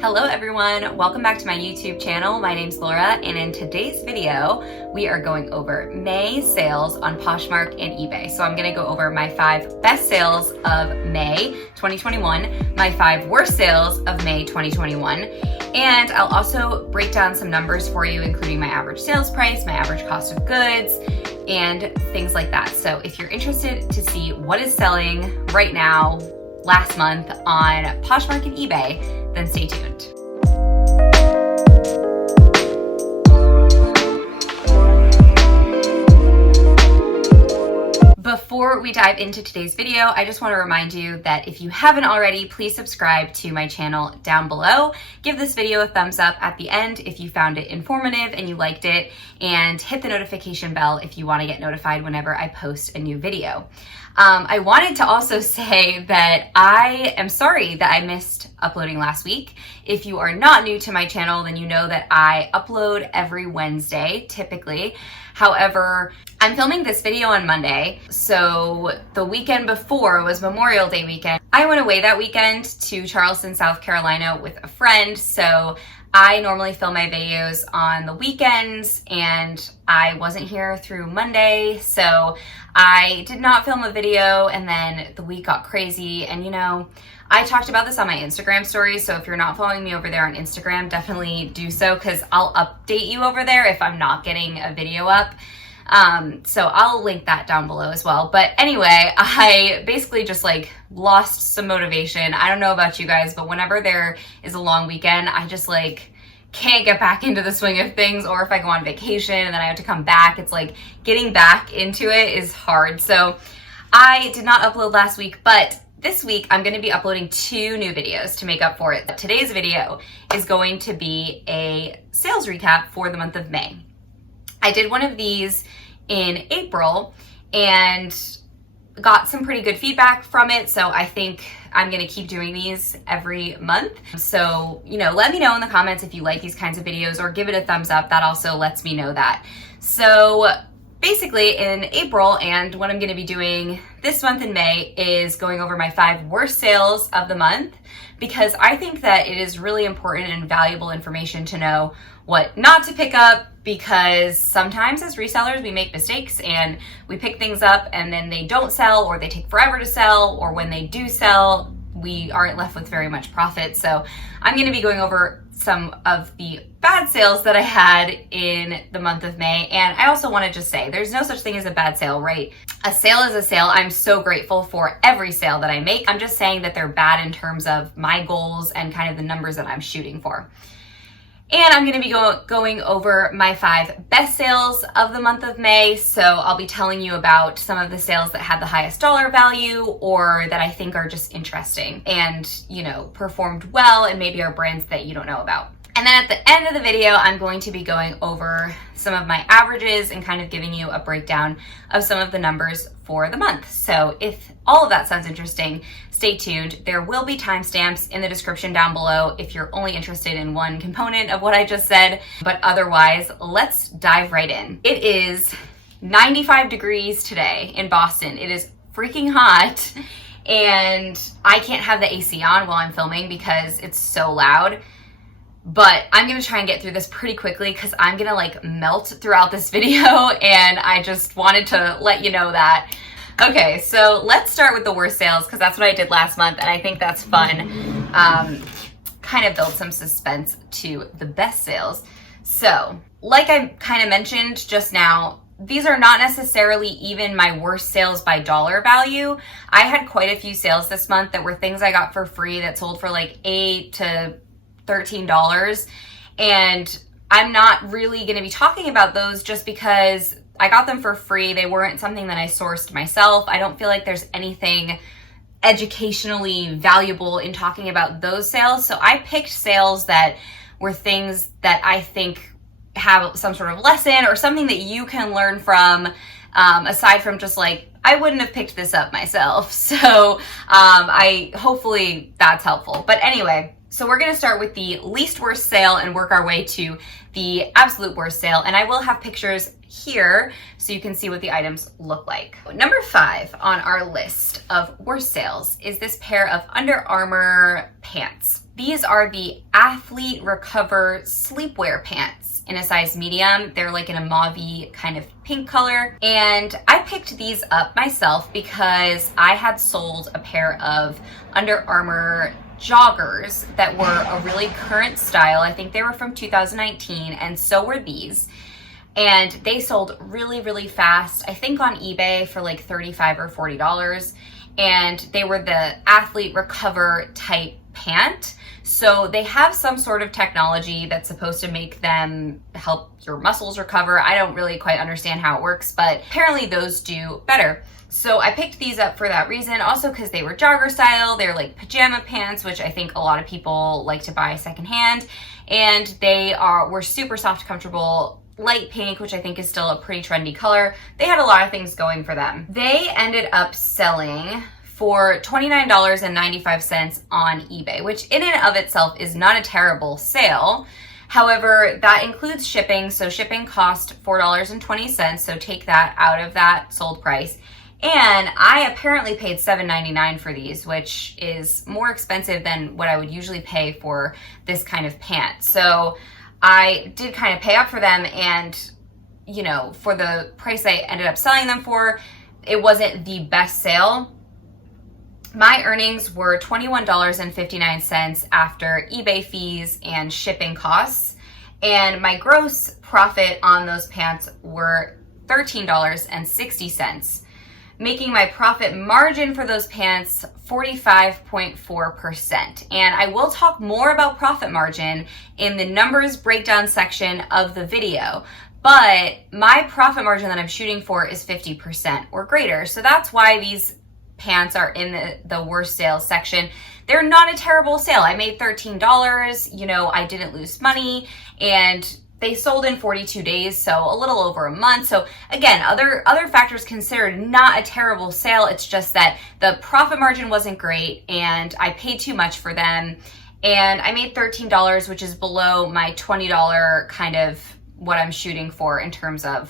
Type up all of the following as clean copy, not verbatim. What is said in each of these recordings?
Hello everyone, welcome back to my YouTube channel. My name's Laura, and in today's video, we are going over May sales on Poshmark and eBay. So I'm gonna go over my 5 best sales of May 2021, my 5 worst sales of May 2021, and I'll also break down some numbers for you, including my average sales price, my average cost of goods, and things like that. So if you're interested to see what is selling right now, last month on Poshmark and eBay, then stay tuned. Before we dive into today's video, I just want to remind you that if you haven't already, please subscribe to my channel down below. Give this video a thumbs up at the end if you found it informative and you liked it, and hit the notification bell if you want to get notified whenever I post a new video. I wanted to also say that I am sorry that I missed uploading last week. If you are not new to my channel, then you know that I upload every Wednesday, typically. However, I'm filming this video on Monday, so the weekend before was Memorial Day weekend. I went away that weekend to Charleston, South Carolina with a friend, so I normally film my videos on the weekends, and I wasn't here through Monday, so I did not film a video, and then the week got crazy, and you know, I talked about this on my Instagram story, so if you're not following me over there on Instagram, definitely do so, because I'll update you over there if I'm not getting a video up. So I'll link that down below as well. But anyway, I basically just lost some motivation. I don't know about you guys, but whenever there is a long weekend, I just can't get back into the swing of things. Or if I go on vacation and then I have to come back, it's getting back into it is hard. So I did not upload last week, but this week I'm going to be uploading 2 new videos to make up for it. Today's video is going to be a sales recap for the month of May. I did one of these in April and got some pretty good feedback from it, so I think I'm gonna keep doing these every month. So, let me know in the comments if you like these kinds of videos, or give it a thumbs up. That also lets me know that. So basically in April, and what I'm gonna be doing this month in May, is going over my 5 worst sales of the month, because I think that it is really important and valuable information to know what not to pick up, because sometimes as resellers we make mistakes and we pick things up and then they don't sell, or they take forever to sell, or when they do sell, we aren't left with very much profit. So I'm going to be going over some of the bad sales that I had in the month of May. And I also want to just say, there's no such thing as a bad sale, right? A sale is a sale. I'm so grateful for every sale that I make. I'm just saying that they're bad in terms of my goals and kind of the numbers that I'm shooting for. And I'm going to be going over my 5 best sales of the month of May. So I'll be telling you about some of the sales that had the highest dollar value, or that I think are just interesting and, performed well, and maybe are brands that you don't know about. And then at the end of the video, I'm going to be going over some of my averages and kind of giving you a breakdown of some of the numbers for the month. So if all of that sounds interesting, stay tuned. There will be timestamps in the description down below if you're only interested in one component of what I just said. But otherwise, let's dive right in. It is 95 degrees today in Boston. It is freaking hot, and I can't have the AC on while I'm filming because it's so loud. But I'm going to try and get through this pretty quickly, because I'm going to melt throughout this video, and I just wanted to let you know that. Okay, so let's start with the worst sales, because that's what I did last month, and I think that's fun. Kind of build some suspense to the best sales. So like I kind of mentioned just now, these are not necessarily even my worst sales by dollar value. I had quite a few sales this month that were things I got for free that sold for $8 to $13, and I'm not really going to be talking about those just because I got them for free. They weren't something that I sourced myself. I don't feel like there's anything educationally valuable in talking about those sales. So I picked sales that were things that I think have some sort of lesson or something that you can learn from, aside from just I wouldn't have picked this up myself. So hopefully that's helpful. But anyway, So we're gonna start with the least worst sale and work our way to the absolute worst sale. And I will have pictures here so you can see what the items look like. Number 5 on our list of worst sales is this pair of Under Armour pants. These are the Athlete Recover sleepwear pants in a size medium. They're like in a mauve kind of pink color. And I picked these up myself because I had sold a pair of Under Armour joggers that were a really current style. I think they were from 2019, and so were these. And they sold really, really fast. I think on eBay for like $35 or $40. And they were the Athlete Recover type pant. So they have some sort of technology that's supposed to make them help your muscles recover. I don't really quite understand how it works, but apparently those do better. So I picked these up for that reason. Also because they were jogger style. They're like pajama pants, which I think a lot of people like to buy secondhand. And they were super soft, comfortable, light pink, which I think is still a pretty trendy color. They had a lot of things going for them. They ended up selling for $29.95 on eBay, which in and of itself is not a terrible sale. However, that includes shipping. So shipping cost $4.20. So take that out of that sold price. And I apparently paid $7.99 for these, which is more expensive than what I would usually pay for this kind of pant. So I did kind of pay up for them, and you know, for the price I ended up selling them for, it wasn't the best sale. My earnings were $21.59 after eBay fees and shipping costs, and my gross profit on those pants were $13.60. Making my profit margin for those pants 45.4%. And I will talk more about profit margin in the numbers breakdown section of the video, but my profit margin that I'm shooting for is 50% or greater. So that's why these pants are in the worst sales section. They're not a terrible sale. I made $13, you know, I didn't lose money, and they sold in 42 days, so a little over a month. So again, other factors considered, not a terrible sale. It's just that the profit margin wasn't great and I paid too much for them. And I made $13, which is below my $20 kind of what I'm shooting for in terms of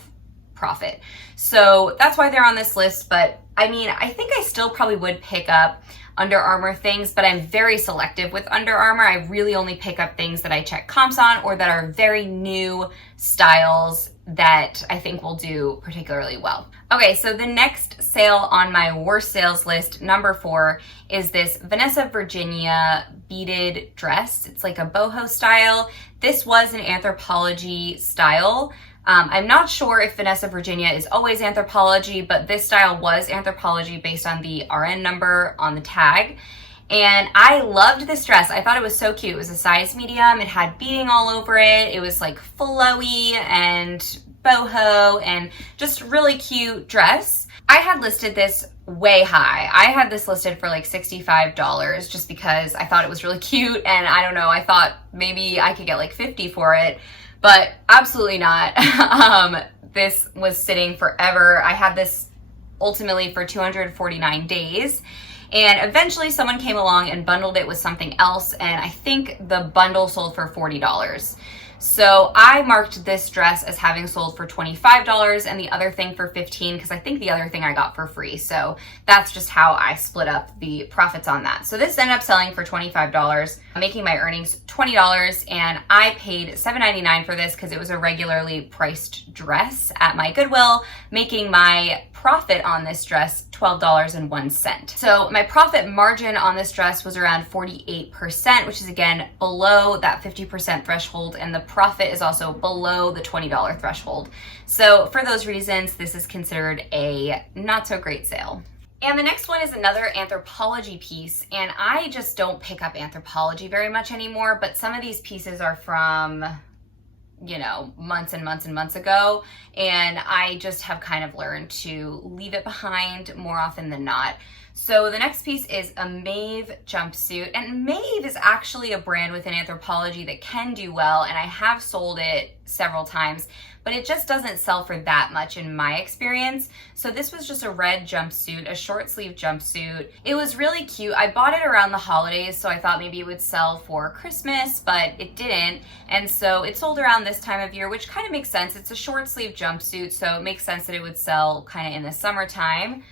profit. So that's why they're on this list. But I mean, I think I still probably would pick up Under Armour things, but I'm very selective with Under Armour. I really only pick up things that I check comps on or that are very new styles that I think will do particularly well. Okay, so the next sale on my worst sales list, number 4, is this Vanessa Virginia beaded dress. It's like a boho style. This was an Anthropologie style. I'm not sure if Vanessa Virginia is always Anthropologie, but this style was Anthropologie based on the RN number on the tag. And I loved this dress. I thought it was so cute. It was a size medium. It had beading all over it. It was like flowy and boho and just really cute dress. I had listed this way high. I had this listed for like $65 just because I thought it was really cute, and I don't know, I thought maybe I could get like $50 for it. But absolutely not. This was sitting forever. I had this ultimately for 249 days. And eventually someone came along and bundled it with something else. And I think the bundle sold for $40. So I marked this dress as having sold for $25 and the other thing for $15 because I think the other thing I got for free. So that's just how I split up the profits on that. So this ended up selling for $25, making my earnings $20, and I paid $7.99 for this because it was a regularly priced dress at my Goodwill, making my profit on this dress $12.01. So my profit margin on this dress was around 48%, which is again below that 50% threshold, and the profit is also below the $20 threshold. So for those reasons, this is considered a not so great sale. And the next one is another Anthropologie piece, and I just don't pick up Anthropologie very much anymore, but some of these pieces are from, you know, months and months and months ago, and I just have kind of learned to leave it behind more often than not. So the next piece is a Maeve jumpsuit, and Maeve is actually a brand within Anthropologie that can do well, and I have sold it several times, but it just doesn't sell for that much in my experience. So this was just a red jumpsuit, a short sleeve jumpsuit. It was really cute. I bought it around the holidays, so I thought maybe it would sell for Christmas, but it didn't. And so it sold around this time of year, which kind of makes sense. It's a short sleeve jumpsuit, so it makes sense that it would sell kind of in the summertime.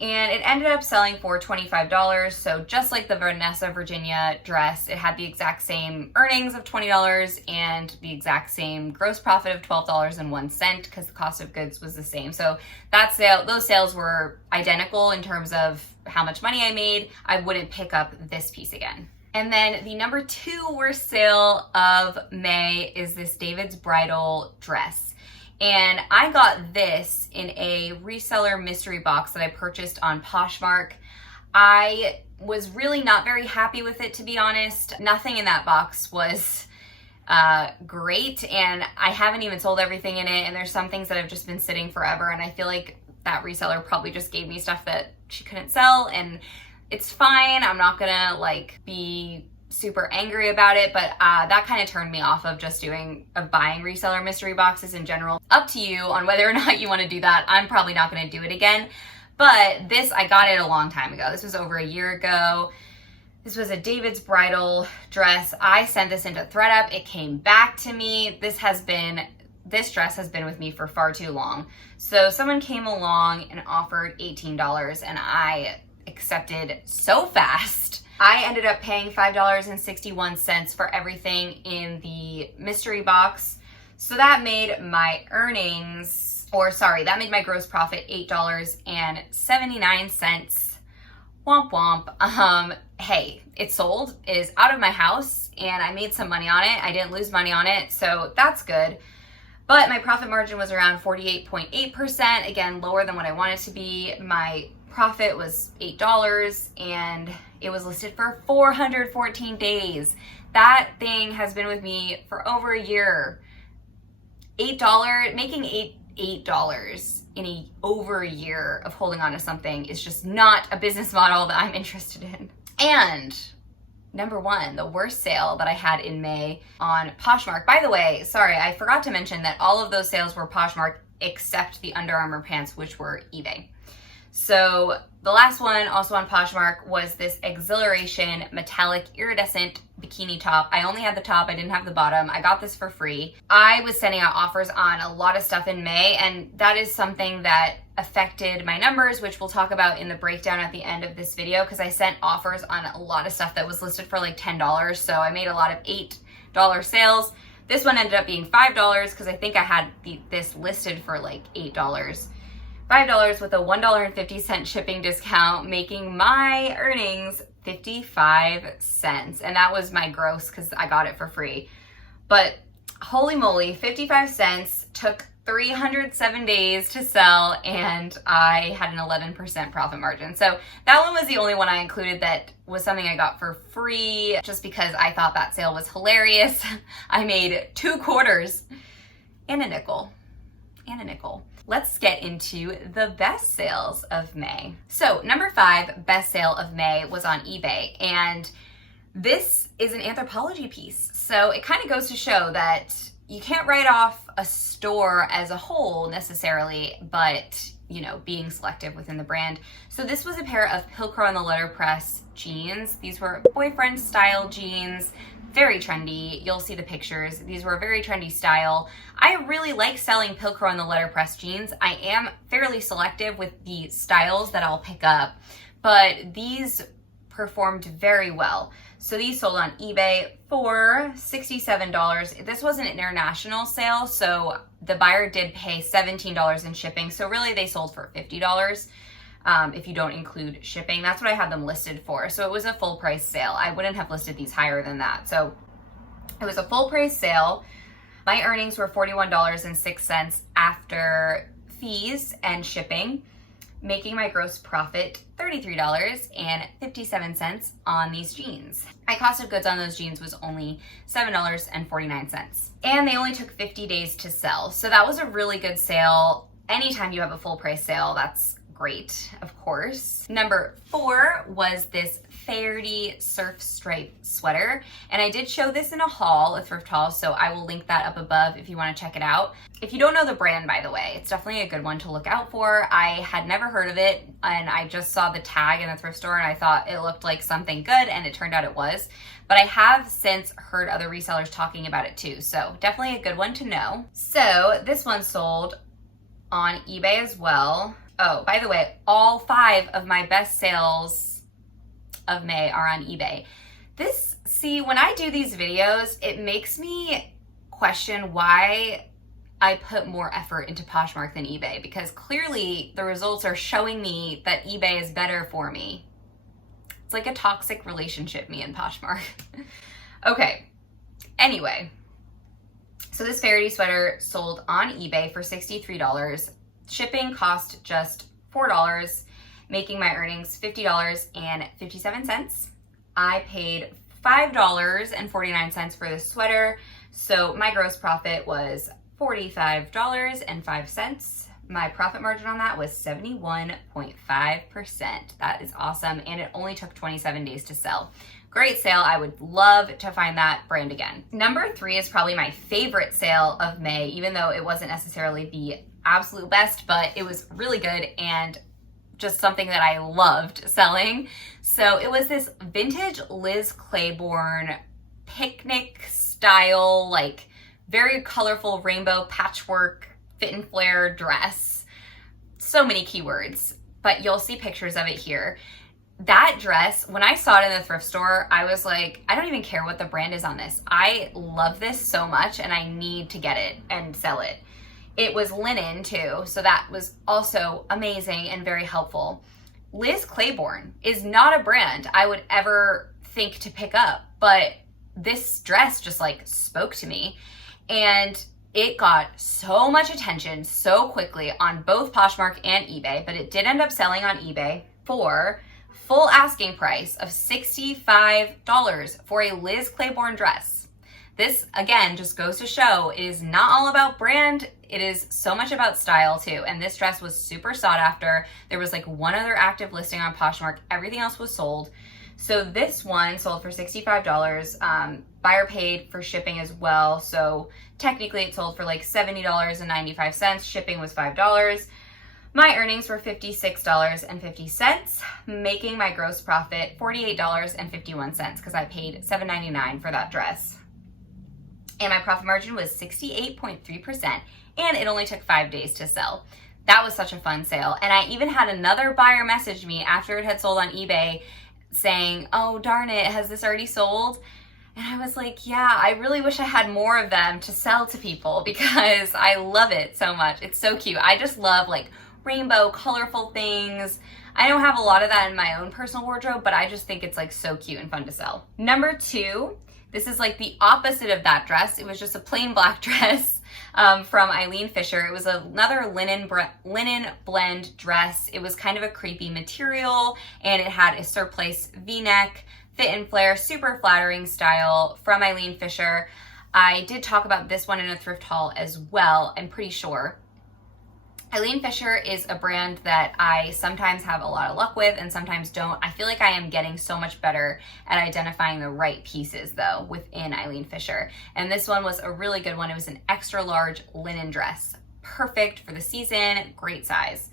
And it ended up selling for $25. So just like the Vanessa Virginia dress, it had the exact same earnings of $20 and the exact same gross profit of $12.01 because the cost of goods was the same. So that sale, those sales were identical in terms of how much money I made. I wouldn't pick up this piece again. And then the number 2 worst sale of May is this David's Bridal dress. And I got this in a reseller mystery box that I purchased on Poshmark. I was really not very happy with it, to be honest. Nothing in that box was great, and I haven't even sold everything in it, and there's some things that have just been sitting forever, and I feel like that reseller probably just gave me stuff that she couldn't sell, and it's fine. I'm not gonna be super angry about it, but that kind of turned me off of buying reseller mystery boxes in general. Up to you on whether or not you want to do that. I'm probably not going to do it again, but this, I got it a long time ago. This was over a year ago. This was a David's Bridal dress. I sent this into ThredUp. It came back to me. This dress has been with me for far too long. So someone came along and offered $18, and I accepted so fast. I ended up paying $5.61 for everything in the mystery box. So that made my that made my gross profit $8.79. Womp womp. Hey, it sold, it is out of my house, and I made some money on it. I didn't lose money on it, so that's good. But my profit margin was around 48.8%, again, lower than what I wanted to be. My profit was $8, and it was listed for 414 days. That thing has been with me for over a year. Making $8 in over a year of holding on to something is just not a business model that I'm interested in. And number 1, the worst sale that I had in May on Poshmark. By the way, sorry, I forgot to mention that all of those sales were Poshmark except the Under Armour pants, which were eBay. So the last one, also on Poshmark, was this Exhilaration metallic iridescent bikini top. I only had the top, I didn't have the bottom. I got this for free. I was sending out offers on a lot of stuff in May, and that is something that affected my numbers, which we'll talk about in the breakdown at the end of this video, because I sent offers on a lot of stuff that was listed for like $10. So I made a lot of $8 sales. This one ended up being $5 because I think I had this listed for like $8. $5 with a $1.50 shipping discount, making my earnings 55 cents. And that was my gross because I got it for free. But holy moly, 55 cents, took 307 days to sell, and I had an 11% profit margin. So that one was the only one I included that was something I got for free just because I thought that sale was hilarious. I made 2 quarters and a nickel. Let's get into the best sales of May. So number 5 best sale of May was on eBay, and this is an Anthropologie piece. So it kind of goes to show that you can't write off a store as a whole necessarily, but being selective within the brand. So this was a pair of Pilcrow on the letterpress jeans. These were boyfriend style jeans, very trendy. You'll see the pictures. These were a very trendy style. I really like selling Pilcrow on the letterpress jeans. I am fairly selective with the styles that I'll pick up, but these performed very well. So these sold on eBay for $67. This was an international sale, so the buyer did pay $17 in shipping. So really they sold for $50 if you don't include shipping. That's what I had them listed for. So it was a full price sale. I wouldn't have listed these higher than that. So it was a full price sale. My earnings were $41.06 after fees and shipping, making my gross profit $33.57 on these jeans. My cost of goods on those jeans was only $7.49. And they only took 50 days to sell. So that was a really good sale. Anytime you have a full price sale, that's great, of course. Number 4 was this Faherty surf stripe sweater. And I did show this in a haul, a thrift haul, so I will link that up above if you want to check it out. If you don't know the brand, by the way, it's definitely a good one to look out for. I had never heard of it, and I just saw the tag in the thrift store and I thought it looked like something good, and it turned out it was. But I have since heard other resellers talking about it too, so definitely a good one to know. So this one sold on eBay as well. Oh, by the way, all 5 of my best sales of May are on eBay. See, when I do these videos, it makes me question why I put more effort into Poshmark than eBay, because clearly the results are showing me that eBay is better for me. It's like a toxic relationship, me and Poshmark. Okay, anyway, so this Faherty sweater sold on eBay for $63. Shipping cost just $4, making my earnings $50.57. I paid $5.49 for this sweater, so my gross profit was $45.05. My profit margin on that was 71.5%. That is awesome, and it only took 27 days to sell. Great sale. I would love to find that brand again. Number 3 is probably my favorite sale of May, even though it wasn't necessarily the absolute best, but it was really good and just something that I loved selling. So it was this vintage Liz Claiborne picnic style, like very colorful rainbow patchwork fit and flare dress. So many keywords, but you'll see pictures of it here. That dress, when I saw it in the thrift store, I was like, I don't even care what the brand is on this. I love this so much and I need to get it and sell it. It was linen too, so that was also amazing and very helpful. Liz Claiborne is not a brand I would ever think to pick up, but this dress just like spoke to me, and it got so much attention so quickly on both Poshmark and eBay, but it did end up selling on eBay for full asking price of $65 for a Liz Claiborne dress. This, again, just goes to show it is not all about brand. It is so much about style too. And this dress was super sought after. There was like one other active listing on Poshmark. Everything else was sold. So this one sold for $65. Buyer paid for shipping as well. So technically it sold for like $70.95. Shipping was $5. My earnings were $56.50, making my gross profit $48.51 because I paid $7.99 for that dress. And my profit margin was 68.3%, and it only took 5 days to sell. That was such a fun sale. And I even had another buyer message me after it had sold on eBay saying, oh, darn it, has this already sold? And I was like, yeah, I really wish I had more of them to sell to people because I love it so much. It's so cute. I just love like rainbow, colorful things. I don't have a lot of that in my own personal wardrobe, but I just think it's like so cute and fun to sell. Number 2, this is like the opposite of that dress. It was just a plain black dress from Eileen Fisher. It was another linen blend dress. It was kind of a creepy material, and it had a surplice V-neck, fit and flare, super flattering style from Eileen Fisher. I did talk about this one in a thrift haul as well, I'm pretty sure. Eileen Fisher is a brand that I sometimes have a lot of luck with and sometimes don't. I feel like I am getting so much better at identifying the right pieces though within Eileen Fisher. And this one was a really good one. It was an extra large linen dress. Perfect for the season, great size.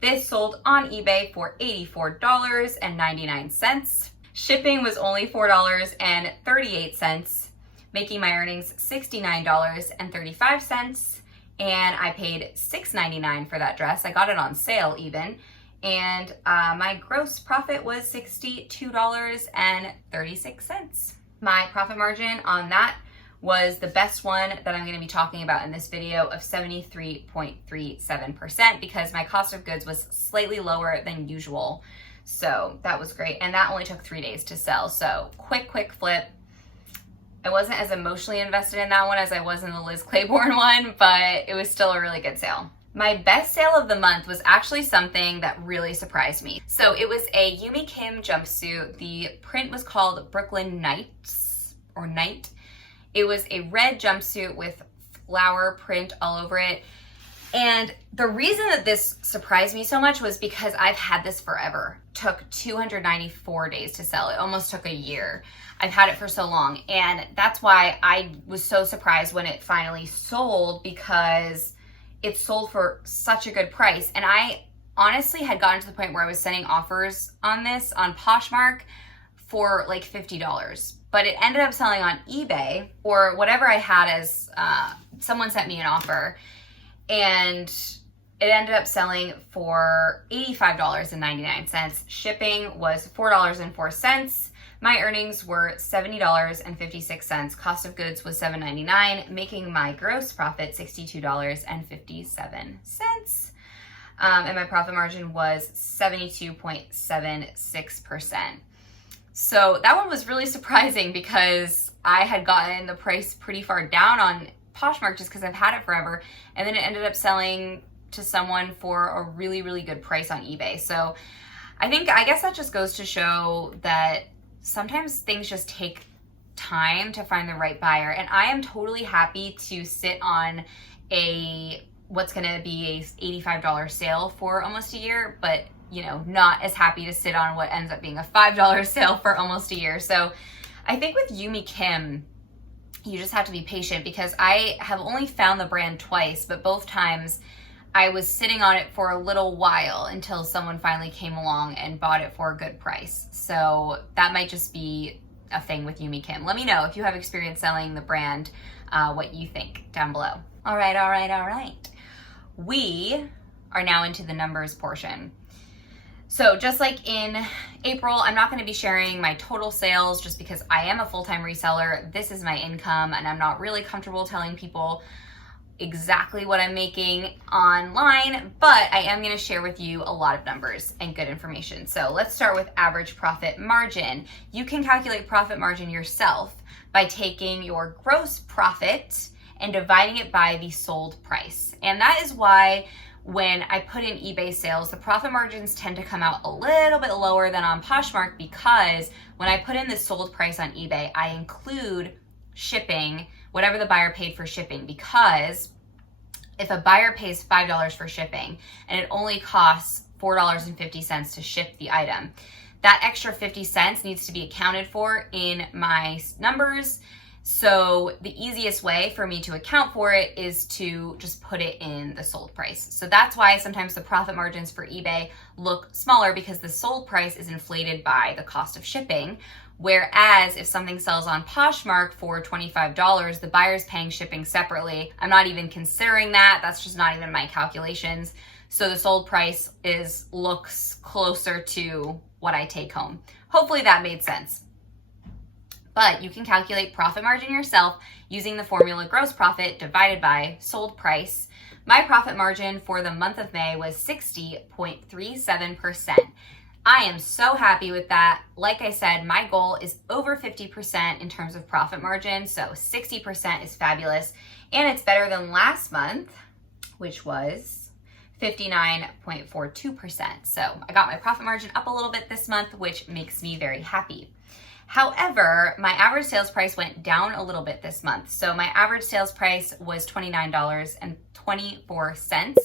This sold on eBay for $84.99. Shipping was only $4.38, making my earnings $69.35. And I paid $6.99 for that dress. I got it on sale even. And my gross profit was $62.36. My profit margin on that was the best one that I'm gonna be talking about in this video of 73.37% because my cost of goods was slightly lower than usual. So that was great. And that only took 3 days to sell. So quick flip. I wasn't as emotionally invested in that one as I was in the Liz Claiborne one, but it was still a really good sale. My best sale of the month was actually something that really surprised me. So it was a Yumi Kim jumpsuit. The print was called Brooklyn Nights or Night. It was a red jumpsuit with flower print all over it. And the reason that this surprised me so much was because I've had this forever. Took 294 days to sell. It almost took a year. I've had it for so long. And that's why I was so surprised when it finally sold, because it sold for such a good price. And I honestly had gotten to the point where I was sending offers on this on Poshmark for like $50. But it ended up selling on eBay, or whatever I had as, someone sent me an offer, and it ended up selling for $85.99. Shipping was $4.04. My earnings were $70.56. Cost of goods was $7.99, making my gross profit $62.57. And my profit margin was 72.76%. So that one was really surprising because I had gotten the price pretty far down on Poshmark just because I've had it forever. And then it ended up selling to someone for a really, really good price on eBay. So I guess that just goes to show that sometimes things just take time to find the right buyer. And I am totally happy to sit on what's gonna be a $85 sale for almost a year, but not as happy to sit on what ends up being a $5 sale for almost a year. So I think with Yumi Kim, you just have to be patient, because I have only found the brand twice, but both times I was sitting on it for a little while until someone finally came along and bought it for a good price. So that might just be a thing with Yumi Kim. Let me know if you have experience selling the brand, what you think down below. All right. We are now into the numbers portion. So just like in April, I'm not going to be sharing my total sales just because I am a full-time reseller. This is my income, and I'm not really comfortable telling people exactly what I'm making online, but I am going to share with you a lot of numbers and good information. So let's start with average profit margin. You can calculate profit margin yourself by taking your gross profit and dividing it by the sold price. And that is why when I put in eBay sales, the profit margins tend to come out a little bit lower than on Poshmark, because when I put in the sold price on eBay, I include shipping, whatever the buyer paid for shipping, because if a buyer pays $5 for shipping and it only costs $4.50 to ship the item, that extra 50 cents needs to be accounted for in my numbers. So the easiest way for me to account for it is to just put it in the sold price. So that's why sometimes the profit margins for eBay look smaller, because the sold price is inflated by the cost of shipping. Whereas if something sells on Poshmark for $25, the buyer's paying shipping separately. I'm not even considering that. That's just not even my calculations. So the sold price looks closer to what I take home. Hopefully that made sense. But you can calculate profit margin yourself using the formula gross profit divided by sold price. My profit margin for the month of May was 60.37%. I am so happy with that. Like I said, my goal is over 50% in terms of profit margin, so 60% is fabulous. And it's better than last month, which was 59.42%. So I got my profit margin up a little bit this month, which makes me very happy. However, my average sales price went down a little bit this month. So my average sales price was $29.24.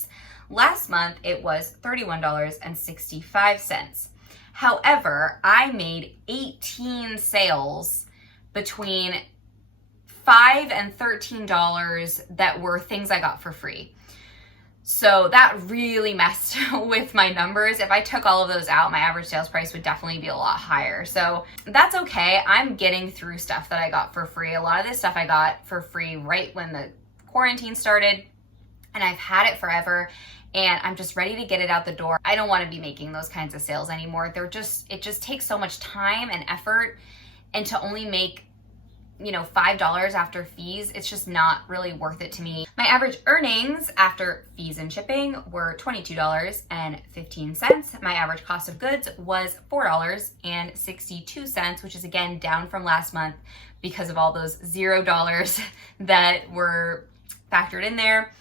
Last month, it was $31.65. However, I made 18 sales between $5 and $13 that were things I got for free. So that really messed with my numbers. If I took all of those out, my average sales price would definitely be a lot higher. So that's okay. I'm getting through stuff that I got for free. A lot of this stuff I got for free right when the quarantine started, and I've had it forever, and I'm just ready to get it out the door. I don't want to be making those kinds of sales anymore. It just takes so much time and effort, and to only make $5 after fees, it's just not really worth it to me. My average earnings after fees and shipping were $22.15. My average cost of goods was $4.62, which is again down from last month because of all those $0 that were factored in there.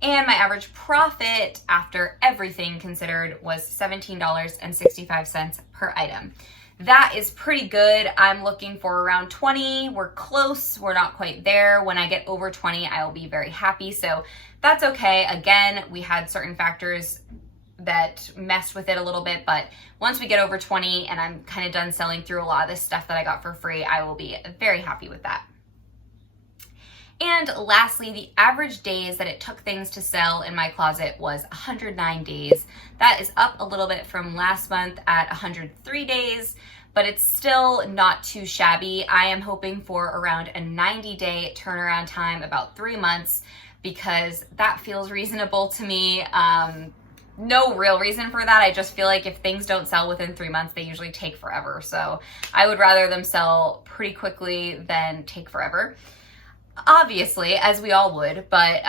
And my average profit after everything considered was $17.65 per item. that is pretty good. I'm looking for around 20. We're close. We're not quite there. When I get over 20, I will be very happy. So that's okay. Again, we had certain factors that messed with it a little bit, but once we get over 20 and I'm kind of done selling through a lot of this stuff that I got for free, I will be very happy with that. And lastly, the average days that it took things to sell in my closet was 109 days. That is up a little bit from last month at 103 days, but it's still not too shabby. I am hoping for around a 90-day turnaround time, about 3 months, because that feels reasonable to me. No real reason for that. I just feel like if things don't sell within 3 months, they usually take forever. So I would rather them sell pretty quickly than take forever. Obviously, as we all would, but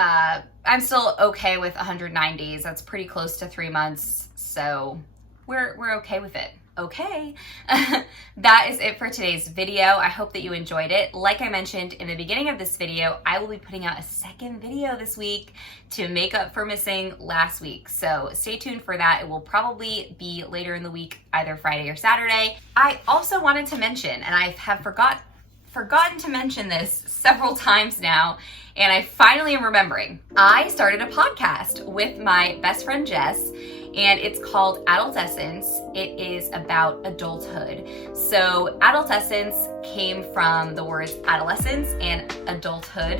I'm still okay with 109 days. That's pretty close to 3 months, so we're okay with it. Okay, that is it for today's video. I hope that you enjoyed it. Like I mentioned in the beginning of this video, I will be putting out a second video this week to make up for missing last week. So stay tuned for that. It will probably be later in the week, either Friday or Saturday. I also wanted to mention, and I have forgotten to mention this several times now, and I finally am remembering. I started a podcast with my best friend Jess, and it's called Adultessence. It is about adulthood. So Adultessence came from the words adolescence and adulthood,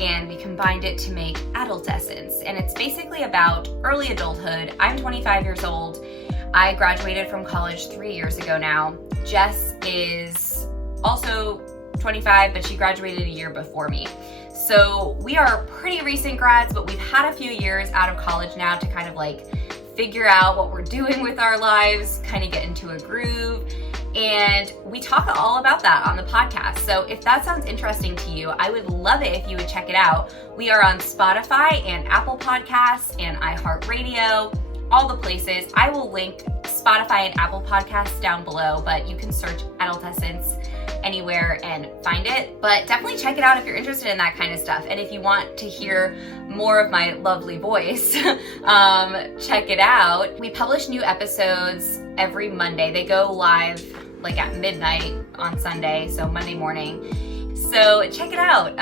and we combined it to make Adultessence. And it's basically about early adulthood. I'm 25 years old. I graduated from college 3 years ago now. Jess is also 25, but she graduated a year before me. So we are pretty recent grads, but we've had a few years out of college now to kind of like figure out what we're doing with our lives, kind of get into a groove. And we talk all about that on the podcast. So if that sounds interesting to you, I would love it if you would check it out. We are on Spotify and Apple Podcasts and iHeartRadio, all the places. I will link Spotify and Apple Podcasts down below, but you can search Adultessence anywhere and find it. But definitely check it out if you're interested in that kind of stuff. And if you want to hear more of my lovely voice, check it out. We publish new episodes every Monday. They go live like at midnight on Sunday, so Monday morning. So check it out.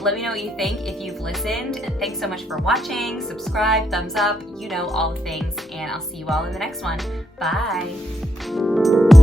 Let me know what you think if you've listened. Thanks so much for watching. Subscribe, thumbs up, you know, all the things. And I'll see you all in the next one. Bye.